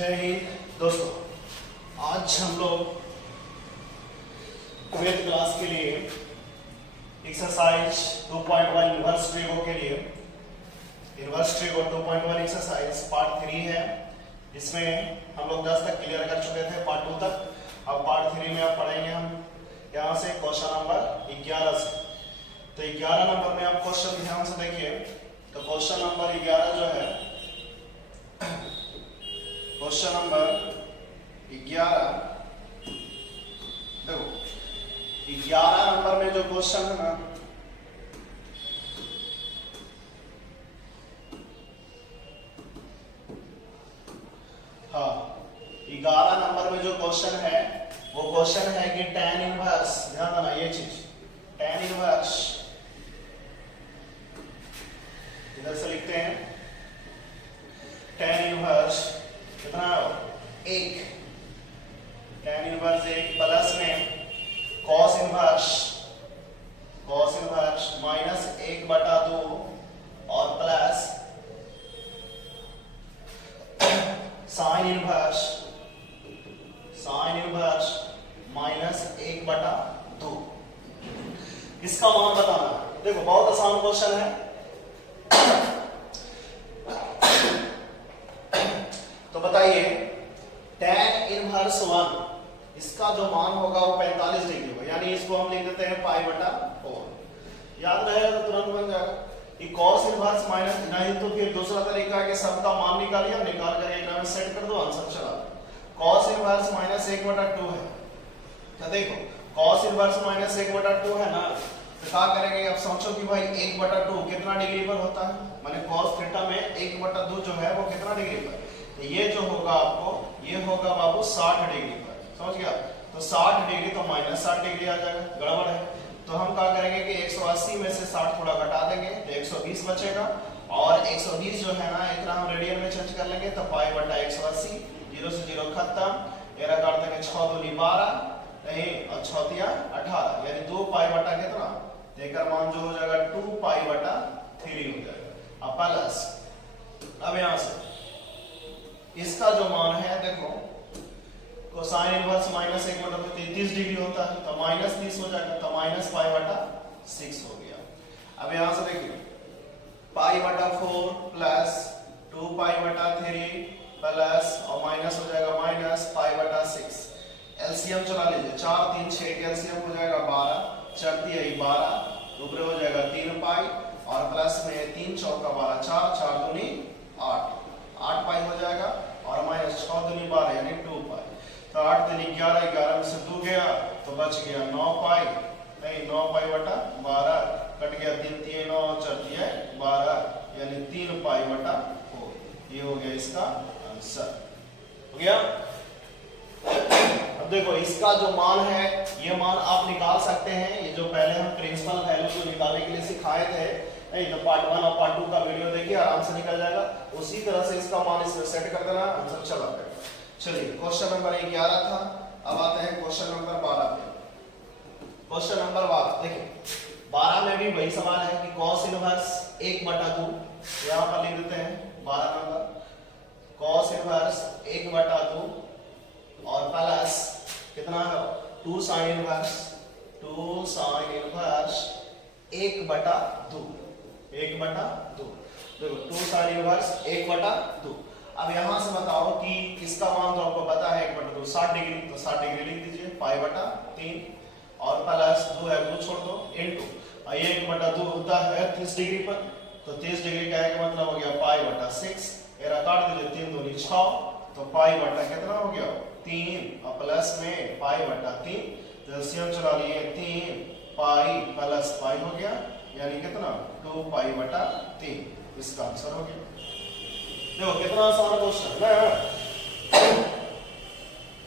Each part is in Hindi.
जय हिंद दोस्तों, आज हम लोग 12th क्लास के लिए एक्सरसाइज 2.1 इनवर्स ट्रिगो के लिए इनवर्स ट्रिगो 2.1 एक्सरसाइज पार्ट 3 है, जिसमें हम लोग 10 तक क्लियर कर चुके थे, पार्ट 2 तक। अब पार्ट 3 में अब पढ़ेंगे हम यहाँ से क्वेश्चन नंबर 11 से। तो 11 नंबर में आप क्वेश्चन ध्यान से देखिए। तो क्वेश्चन नंबर 11 जो है, क्वेश्चन नंबर 11 देखो, 11 नंबर में जो क्वेश्चन है ना, हाँ 11 नंबर में जो क्वेश्चन है वो क्वेश्चन है कि tan इनवर्स, ध्यान देना ये चीज, tan इनवर्स इधर से लिखते हैं, tan इनवर्स कितना है, 1, tan इनवर्स 1 प्लस में cos इनवर्स माइनस 1/2 और प्लस sin इनवर्स माइनस 1/2। इसका मान बताना। देखो बहुत आसान क्वेश्चन है। तो बताइए tan इनवर्स 1 इसका जो मान होगा वो 45 डिग्री होगा, यानी इसको हम लिख देते हैं π/4। याद रहेगा तो तुरंत बन जाएगा। ये cos इनवर्स माइनस, नहीं तो फिर दूसरा तरीका है कि सबका मान निकालिए, निकाल कर एक में सेट कर दो, आंसर चला। cos इनवर्स माइनस 1/2 है। तो देखो cos इनवर्स माइनस 1/2 है ना, तो क्या करेंगे, अब सोचो कि भाई 1/2 कितना डिग्री पर होता है, माने cos थीटा में 1/2 जो है वो कितना डिग्री पर, तो ये जो होगा आपको, ये होगा बाबू 60 डिग्री पर, समझ गया। तो 60 डिग्री तो माइनस 60 डिग्री आ जाएगा, गड़बड़ है। तो हम क्या करेंगे कि 180 में से 60 थोड़ा घटा देंगे तो 120 बचेगा, और 120 जो है ना इतना हम रेडियन में चेंज कर लेंगे, तो π/180, 0 से 0 खत्म, एरा काट देंगे, 6 दूनी 12 नहीं और 6 तिया 18, यानी 2 π/, कितना देकर मान जो हो जाएगा 2 π/3 हो जाएगा। अब प्लस, अब यहां से इसका जो मान है देखो, कोसाइन इनवर्स माइनस 1/2 33 डिग्री होता है, तो माइनस 30 हो जाएगा, तो माइनस π/6 हो गया। अब यहां से देखिए π/4 प्लस 2 π/3 प्लस और माइनस हो जाएगा माइनस π/6। एलसीएम चला लीजिए, 4 3 6 के एलसीएम हो जाएगा 12, 4 3 12, ऊपर हो जाएगा 3 पाई और प्लस में 3 चौका 12, 4 4 दूनी 8 पाई हो जाएगा, और माइनस 6 दूनी 12 यानी 2 पाई। तो 8 दूनी 11, 11 में से 2 गया तो बच गया 9 पाई, नहीं 9 π/12 कट गया, 3 3 9 4 3 12 यानी 3 π/4। ये हो गया इसका आंसर, हो गया। अब देखो इसका जो मान है, ये मान आप निकाल सकते हैं, ये जो पहले हम प्रिंसिपल वैल्यू को निकालने के लिए सिखाए थे, नहीं तो पार्ट 1 और पार्ट 2 का वीडियो देखिए, आराम से निकल जाएगा। उसी तरह से इसका मान इसमें सेट कर देना, आंसर चला जाएगा। चलिए क्वेश्चन नंबर 11 था, अब आते हैं क्वेश्चन नंबर 12 पे। क्वेश्चन नंबर 12 देखिए, 12 में भी वही सवाल है कि cos इनवर्स 1/2, यहां पर लिख देते हैं 12 नंबर, cos इनवर्स 1/2 और प्लस कितना है 2 sin इनवर्स 1/2, 1/2। देखो 2 sin इनवर्स 1/2। अब यहां से बताओ कि इसका मान तो आपको पता है 1/2 60 डिग्री, तो 60 डिग्री लिख दीजिए π/3 और प्लस 2 है 2 छोड़ दो इनटू, ये 1/2 होता है 30 डिग्री पर, तो 30 डिग्री का एक मतलब हो गया π/6, एरा काट दीजिए, 3 दूनी 6, तो π/ कितना हो गया 3 और प्लस में π/3, तो एलसीएम चला लिए, 3 पाई प्लस पाई हो गया, यानी कितना 2 π/3, इसका आंसर हो गया। देखो कितना आसान क्वेश्चन है,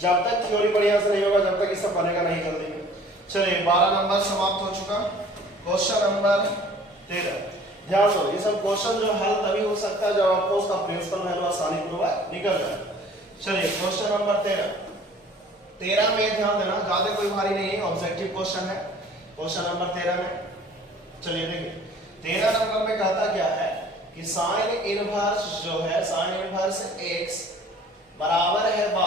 जब तक थ्योरी बढ़िया से नहीं होगा जब तक इससे बनेगा नहीं जल्दी में। चलिए 12 नंबर समाप्त हो चुका। क्वेश्चन नंबर 13, ध्यान दो, ये सब क्वेश्चन जो हल तभी हो सकता है जब आपको उसका प्रिंसिपल वैल्यू आसानी पूर्वक निकल जाए। चलिए क्वेश्चन नंबर 13 में ध्यान देना, ज्यादा कोई भारी नहीं है, ऑब्जेक्टिव क्वेश्चन है क्वेश्चन नंबर 13 में। चलिए देखिए 13 नंबर में कहता क्या है कि साइन इनवर्स जो है, साइन इनवर्स x बराबर है y,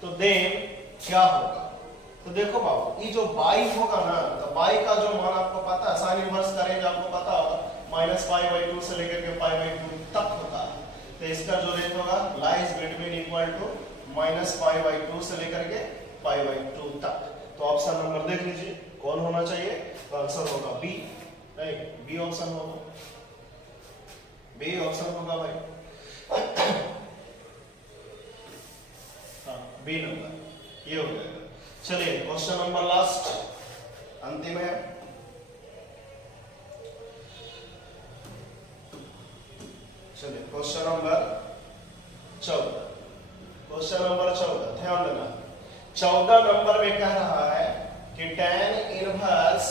तो देन क्या होगा? तो देखो बाबू, ये जो y होगा ना, तो y का जो मान आपको पता है, साइन इनवर्स करेंगे आपको पता होगा, -π/2 से लेकर के π/2 तक होता है। तो इसका जो रेंज होगा लाइज बिटवीन इक्वल टू -π/2 से लेकर के π/2 तक। तो ऑप्शन नंबर देख लीजिए कौन होना चाहिए, तो आंसर होगा बी। नहीं, बी ऑप्शन होगा, बी ऑप्शन होगा भाई। हाँ, बी नंबर ये हो जाएगा। चलिए क्वेश्चन नंबर लास्ट, अंतिम है। चलिए क्वेश्चन नंबर 14, क्वेश्चन नंबर 14 ध्यान देना। 14 नंबर में कह रहा है कि tan इनवर्स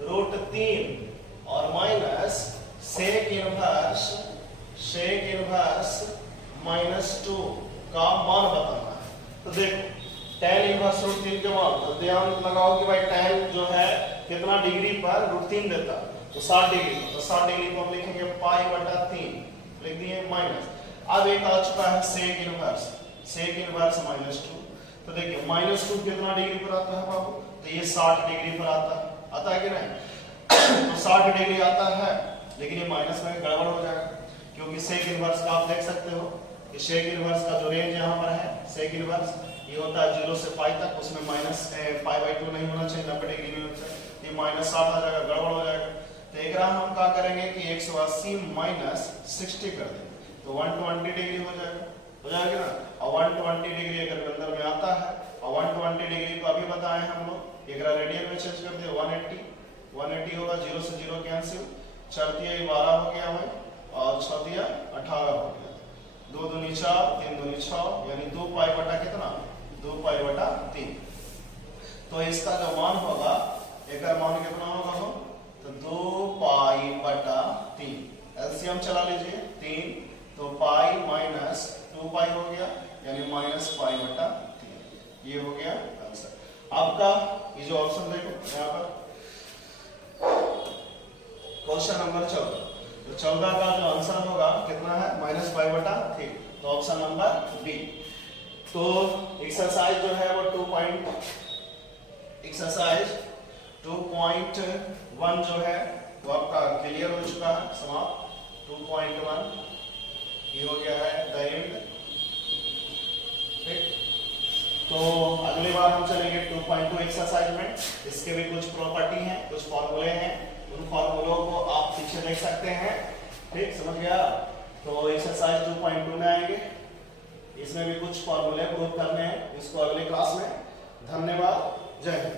√3 और माइनस सेक इनवर्स -2 का मान बताना है। तो देखो tan इनवर्स √3 के मान, तो ध्यान लगाओ कि भाई tan जो है कितना डिग्री पर √3 देता, तो 60 डिग्री, तो 60 डिग्री को हम लिखेंगे π/3 लिख दिए माइनस। अब एक आ चुका है सेक इनवर्स -2, तो देखिए -2 कितना डिग्री पर आता है बाबू, तो ये 60 डिग्री पर आता है कि नहीं? तो 60 डिग्री आता है, लेकिन ये माइनस में गड़बड़ हो जाएगा, क्योंकि सेक इनवर्स का आप देख सकते हो कि सेक इनवर्स का जो रेंज यहाँ पर है, सेक इनवर्स ये होता है 0 से π तक, उसमें -π/2 नहीं होना चाहिए, 90 डिग्री नहीं होना चाहिए, ये -60 आ जाएगा, गड़बड़ हो जाएगा। तो एक हम क्या करेंगे कि 180 - 60 कर देंगे, तो 120 डिग्री हो जाएगा ना। और 120 डिग्री अगर अंदर में आता है, और 120 डिग्री को अभी बताए हम लोग, एक रेडियन में चेंज कर दिया, 180 होगा, 0 से 0 कैंसिल, 4 × 12 हो गया भाई, और 6 × 18 हो गया, 2 दूनी 4, 3 दूनी 6, यानी 2π बटा कितना, 2π/3। तो इसका जो मान होगा, एक मान कितना होगा हो, तो 2π/3, एलसीएम चला लीजिए 3, तो पाई माइनस 2π हो गया, यानी -π/3, ये हो गया आंसर आपका। ये जो ऑप्शन देखो यहाँ पर क्वेश्चन नंबर 14, तो 14 का जो आंसर होगा कितना है, -π/3, तो ऑप्शन नंबर बी। तो एक्सरसाइज जो है वो एक्सरसाइज 2.1 जो है वो आपका क्लियर हो चुका है, समाप्त। 2.1 ये हो गया है द एंड, ठीक। तो अगली बार हम चलेंगे 2.2 एक्सरसाइज में। इसके भी कुछ प्रॉपर्टी हैं, कुछ फॉर्मूले हैं, उन फॉर्मूलों को आप पीछे देख सकते हैं, ठीक, समझ गया। तो एक्सरसाइज 2.2 में आएंगे, इसमें भी कुछ फॉर्मूले प्रूव करने हैं, इसको अगली क्लास में। धन्यवाद, जय हिंद।